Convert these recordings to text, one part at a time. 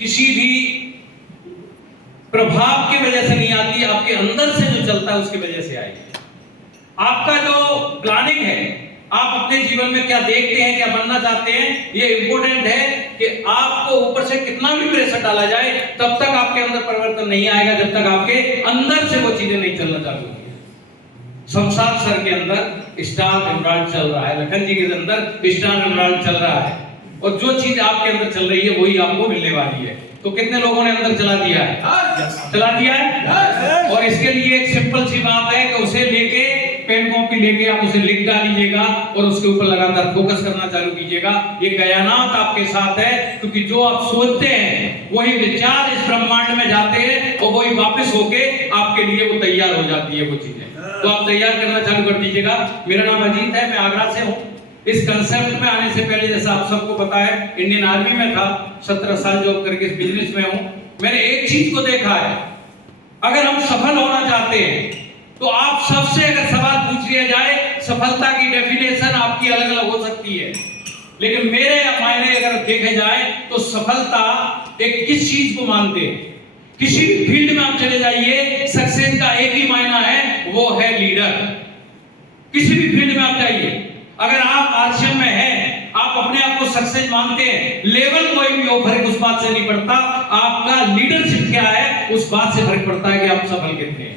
किसी भी प्रभाव की वजह से नहीं आती, आपके अंदर से जो चलता है उसकी वजह से आएगी। आपका जो प्लानिंग है, आप अपने जीवन में क्या देखते हैं, क्या बनना चाहते हैं, ये इंपॉर्टेंट है कि आपको ऊपर से कितना भी प्रेशर डाला जाए तब तक आपके अंदर परिवर्तन नहीं आएगा जब तक आपके अंदर से वो चीजें नहीं चलना चालू होगी। शमशाद सर के अंदर स्टार एमराल्ड चल रहा है, लखन जी के अंदर स्टार एमराल्ड चल रहा है, और जो चीज आपके अंदर चल रही है वही आपको मिलने वाली है। तो कितने लोगों ने अंदर चला दिया है? चला दिया है। और इसके लिए एक सिंपल सी बात है कि उसे लेके, पेन कॉपी लेके आप उसे लिख डालीजिएगा और उसके ऊपर लगातार फोकस करना चालू कीजिएगा। ये कायनात आपके साथ है, क्योंकि जो आप सोचते हैं वही विचार इस ब्रह्मांड में जाते हैं और वही वापस होके आपके लिए वो तैयार हो जाती है वो चीजें। तो आप तैयार करना चालू कर दीजिएगा। मेरा नाम अजीत है, मैं आगरा से हूँ। इस कंसेप्ट में आने से पहले, जैसा आप सबको पता है, इंडियन आर्मी में था, 17 साल जॉब करके इस बिजनेस में हूँ। मैंने एक चीज को देखा है, अगर हम सफल होना चाहते हैं तो आप सबसे अगर सवाल पूछ लिया जाए, सफलता की डेफिनेशन आपकी अलग अलग हो सकती है, लेकिन मेरे मायने अगर देखे जाए तो सफलता एक किस चीज को मानते हैं। किसी भी फील्ड में आप चले जाइए, सक्सेस का एक ही मायना है, वो है लीडर। किसी भी फील्ड में आप जाइए, अगर आप आरसीएम में हैं, आप अपने आप को सक्सेस मानते हैं, लेवल कोई भी हो, फर्क उस बात से नहीं पड़ता। आपका लीडरशिप क्या है उस बात से फर्क पड़ता है कि आप सफल कितने हैं।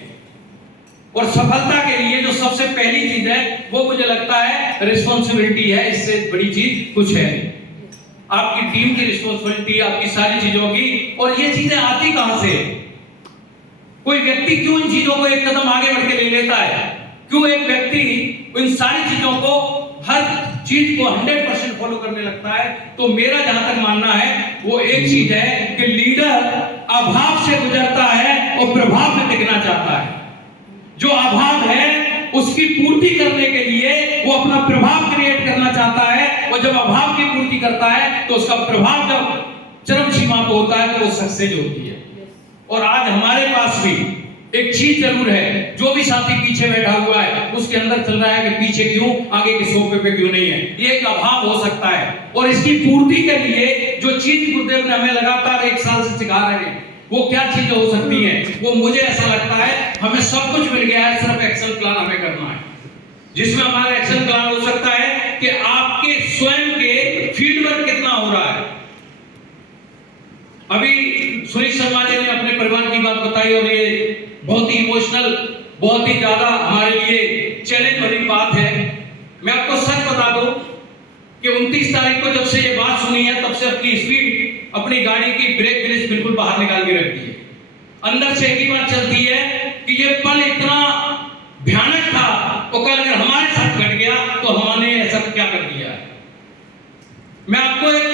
और सफलता के लिए जो सबसे पहली चीज है वो मुझे लगता है रिस्पॉन्सिबिलिटी है। इससे बड़ी चीज कुछ है नहीं। आपकी टीम की रिस्पॉन्सिबिलिटी, आपकी सारी चीजों की। और ये चीजें आती कहां से? कोई व्यक्ति क्यों इन चीजों को एक कदम आगे बढ़ के ले लेता है? क्यों एक व्यक्ति इन सारी चीजों को, हर चीज को 100% फॉलो करने लगता है? तो मेरा जहां तक मानना है वो एक चीज है कि लीडर अभाव से गुजरता है और प्रभाव में टिकना चाहता है। जो अभाव है उसकी पूर्ति करने के लिए वो अपना प्रभाव क्रिएट करना चाहता है, और जब अभाव की पूर्ति करता है तो उसका प्रभाव जब चरम सीमा पर होता है तो वो सक्सेस होती है। और आज हमारे पास भी एक चीज जरूर है, जो भी साथी पीछे बैठा हुआ है उसके अंदर चल रहा है कि पीछे क्यों, आगे के सोफे पे क्यों नहीं है। ये एक अभाव हो सकता है, और इसकी पूर्ति के लिए जो चीज गुरुदेव ने हमें लगातार 1 साल से सिखा रहे हैं वो क्या चीजें हो सकती हैं, वो मुझे ऐसा लगता है हमें सब कुछ मिल गया है, सिर्फ एक्शन प्लान हमें करना है। जिसमें हमारा एक्शन प्लान हो सकता है कि आपके स्वयं के फील्ड वर्क कितना हो रहा है। अभी सुनील शर्मा जी ने अपने परिवार की बात बताई, और ये बहुत ही इमोशनल, बहुत ही ज्यादा हमारे लिए चैलेंज भरी बात है। मैं आपको सच बता दूं कि 29 तारीख को जब से ये बात सुनी है तब से अपनी स्पीड, अपनी गाड़ी की ब्रेक ग्लिच बिल्कुल बाहर निकाल के रखती है। अंदर से एक ही बात चलती है कि ये पल इतना भयानक था, और कल अगर हमारे साथ घट गया तो हमने ऐसा क्या कर दिया है। मैं आपको एक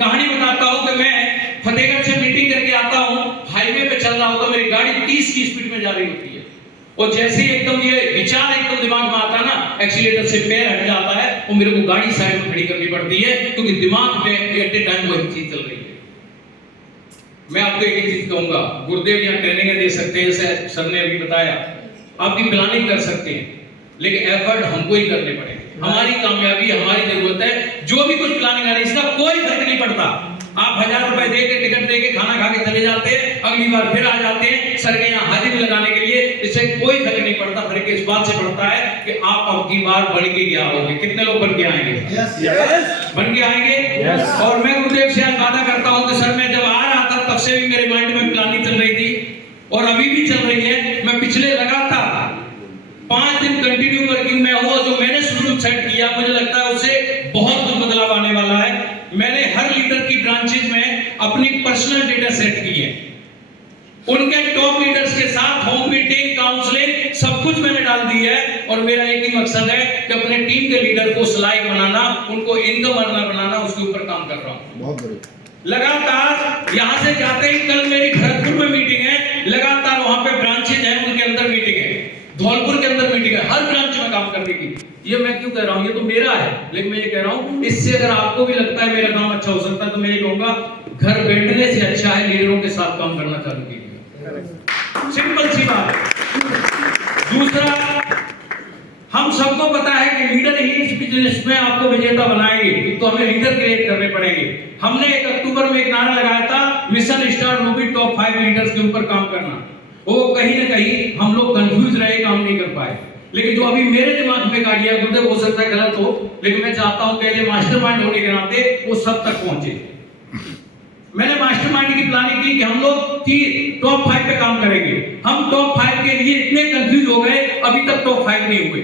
कहानी बताता हूं कि मैं फतेहगढ़ से मीटिंग करके आता हूं, हाईवे पे चल रहा होता, मेरी गाड़ी 30 की स्पीड में जा रही होती है, और जैसे ही एकदम ये विचार एकदम दिमाग में आता है ना, एक्सीलेटर से पैर हट जाता है और मेरे को गाड़ी साइड में खड़ी करनी पड़ती है, क्योंकि दिमाग में एट ए टाइम वही चीज चल रही है। मैं आपको एक ही चीज कहूंगा, गुरुदेव यहाँ ट्रेनिंग दे सकते हैं, जैसे सर ने अभी बताया, आपकी प्लानिंग कर सकते हैं, लेकिन एफर्ट हमको ही करने पड़ेंगे। हमारी कामयाबी, हमारी जरूरत है। जो भी कुछ प्लानिंग आ रही है इसका कोई फर्क नहीं पड़ता। आप 1000 रुपए दे के, टिकट दे के, खाना खा के चले जाते हैं, अगली बार फिर आ जाते हैं सर के यहाँ हाजिरी लगाने के लिए, इससे कोई फर्क नहीं पड़ता। फर्क इस बात से पड़ता है कि आप अब की बार बन के क्या होगे। कितने लोग बन के आएंगे? बन के आएंगे। और मैं गुरुदेव से आज वादा करता हूँ कि सर मैं जब आ रहा था तब से भी मेरे माइंड में प्लानिंग चल रही थी, और अभी भी चल रही है। मैं पिछले लगातार 5 दिन कंटिन्यू वर्किंग में हूँ, जो मैंने शेड्यूल सेट किया मुझे लगता है उससे बहुत कुछ बदलाव आने वाला है। मैंने हर लीडर की ब्रांचेज में अपनी पर्सनल डेटा सेट की है, उनके टॉप लीडर्स के साथ होम मीटिंग, काउंसलिंग सब कुछ मैंने डाल दी है। और मेरा एक ही मकसद है कि अपने टीम के लीडर को लायक बनाना, उनको इनकम अर्नर बनाना, उसके ऊपर काम कर रहा हूँ। बहुत बढ़िया। लगातार यहाँ से जाते ही कल मेरी भरतपुर में मीटिंग है, लगातार वहां पे ब्रांचेज है उनके अंदर मीटिंग है, धौलपुर के अंदर मीटिंग है, हर ब्रांच में काम करने की। ये मैं क्यों कह रहा हूँ, ये तो मेरा है, लेकिन मैं ये कह रहा हूँ इससे अगर आपको भी लगता है मेरा काम अच्छा हो सकता है तो मैं ये कहूंगा घर बैठने से अच्छा है लीडरों के साथ काम करना चालू कीजिए। सिंपल सी बात है। दूसरा, हम सबको पता है कि लीडर ही इस बिजनेस में आपको विजेता बनाएंगे, तो हमें लीडर क्रिएट करने पड़ेंगे। हमने 1 अक्टूबर में एक नारा लगाया था, mission star Ruby top 5 leaders के ऊपर काम करना। वो कहीं ना कहीं हम लोग कंफ्यूज रहे, काम नहीं कर पाए। लेकिन जो अभी मेरे दिमाग में गाड़ी है, गुरुदेव हो सकता है गलत हो, लेकिन मैं चाहता हूं कि ये मास्टरमाइंड होने के नाते वो सब तक पहुंचे। मैंने मास्टरमाइंड की प्लानिंग की कि हम लोग की टॉप 5 पे काम करेंगे। हम टॉप 5 के लिए इतने कंफ्यूज हो गए, अभी तक टॉप 5 नहीं हुए।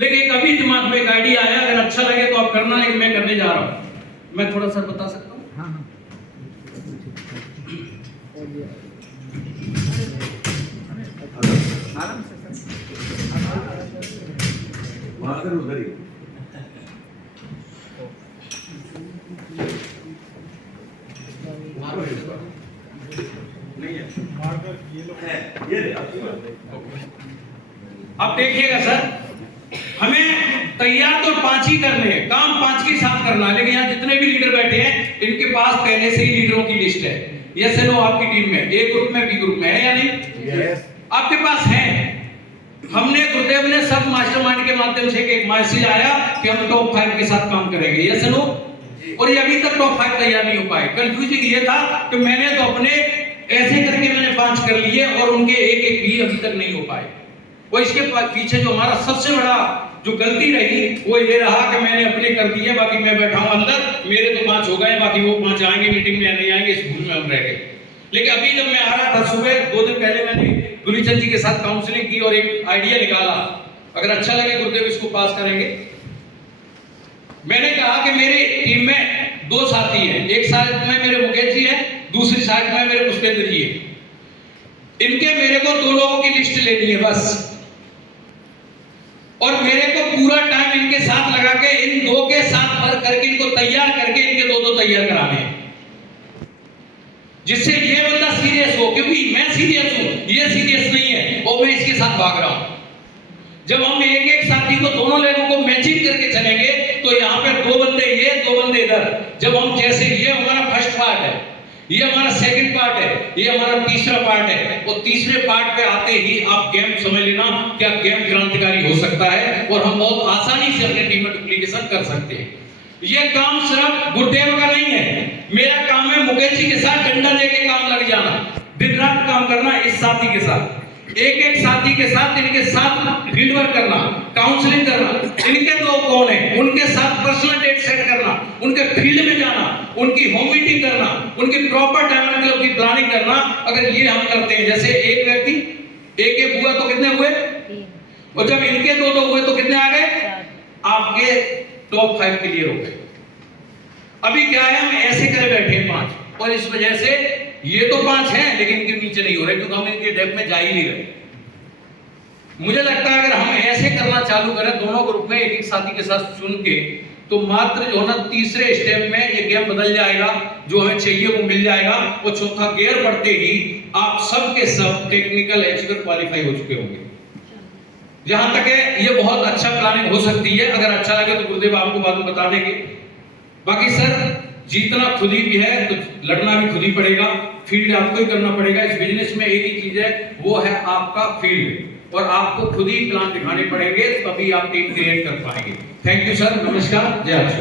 लेकिन एक अभी दिमाग में एक आइडिया आया, अगर अच्छा लगे तो आप करना, लेकिन मैं करने जा रहा हूं। मैं थोड़ा सा बता सकता हूं? हाँ। उधर ही नहीं है, ये अब देखिएगा सर, हमें तैयार तो 5 ही करने हैं, काम 5 के साथ करना है। लेकिन यहाँ जितने भी लीडर बैठे हैं, इनके पास पहले से ही लीडरों की लिस्ट है। यस नो आपकी टीम में, ए ग्रुप में, बी ग्रुप में है या नहीं? yes. आपके पास है। हमने गुरुदेव ने सब मास्टरमाइंड के माध्यम से एक मैसेज आया कि हम टॉप 5 के साथ काम करेंगे। Yes no? और ये अभी तक टॉप 5 तैयार नहीं हो पाए। कंफ्यूजिंग ये था कि मैंने तो अपने ऐसे करके मैंने 5 कर लिए और उनके एक भी अभी तक नहीं हो पाए। और इसके पीछे जो हमारा सबसे बड़ा जो गलती रही वो ये रहा कि मैंने अपने कर दिए, बाकी मैं बैठा हूं अंदर, मेरे तो 5 हो गए, बाकी वो 5 आएंगे मीटिंग में या नहीं आएंगे, इस भूल में हम रह गए। लेकिन अभी जब मैं आ रहा था सुबह, 2 दिन पहले मैंने गुरुचंद जी के साथ काउंसलिंग की और एक आइडिया निकाला, अगर अच्छा लगे गुरुदेव इसको पास करेंगे। मैंने कहा कि मेरी टीम में 2 साथी हैं, एक साइड में मेरे मुकेश जी हैं, दूसरी साइड में मेरे पुष्पेंद्र जी हैं। इनके मेरे को 2 लोगों की लिस्ट लेनी है बस, और मेरे को पूरा टाइम इनके साथ लगा के इन 2 के साथ भर करके इनको तैयार करके इनके 2 तैयार कराने हैं, जिससे ये बंदा सीरियस हो, क्योंकि मैं सीरियस हूं, ये सीरियस नहीं है और मैं इसके साथ भाग रहा हूं। जब हम एक साथी को, दोनों लोगों को मैचिंग करके चलेंगे, तो यहाँ पे 2 बंदे ये, 2 बंदे इधर। जब हम जैसे, ये हमारा फर्स्ट पार्ट है, ये हमारा सेकंड पार्ट है, ये हमारा तीसरा पार्ट है, और तीसरे पार्ट पे आते ही आप गेम समझ लेना क्या गेम क्रांतिकारी हो सकता है, और हम बहुत आसानी से अपने टीम में डुप्लीकेशन कर सकते हैं। ये काम सिर्फ गुरुदेव का नहीं है, मेरा काम है मुकेश जी के साथ डंडा लेके काम लग जाना, दिन रात काम करना इस साथी के साथ, एक साथी के साथ, इनके साथ फील्ड वर्क करना, काउंसलिंग करना। इनके 2 कौन है, उनके साथ पर्सनल डेट सेट करना, उनके फील्ड में जाना, उनकी होम मीटिंग करना, उनकी प्रॉपर डायमंड क्लब की प्लानिंग करना। अगर ये हम करते हैं, जैसे एक व्यक्ति एक हुआ तो कितने हुए, और जब इनके 2 हुए तो कितने आ गए, आपके टॉप 5 क्लियर हो गए। अभी क्या है, हम ऐसे करे बैठे हैं 5, और इस वजह से ये तो 5 हैं लेकिन इनके नीचे नहीं हो रहे, क्योंकि हम इनके डेप्थ में जा ही नहीं रहे। मुझे लगता है अगर हम ऐसे करना चालू करें, दोनों ग्रुप में एक साथी के साथ चुन के, तो मात्र जो है ना, तीसरे स्टेप में ये गेम बदल जाएगा, जो हमें चाहिए वो मिल जाएगा। और चौथा गियर बढ़ते ही आप सब के सब टेक्निकल एचकर क्वालिफाई हो चुके होंगे। जहां तक है ये बहुत अच्छा प्लानिंग हो सकती है, अगर अच्छा लगे तो गुरुदेव आपको बाद में बता देंगे। बाकी सर, जीतना खुद ही भी है तो लड़ना भी खुद ही पड़ेगा, फील्ड आपको ही करना पड़ेगा। इस बिजनेस में एक ही चीज है, वो है आपका फील्ड, और आपको खुद ही प्लान दिखाने पड़ेंगे, तभी आप टीम क्रिएट कर पाएंगे। थैंक यू सर, नमस्कार, जय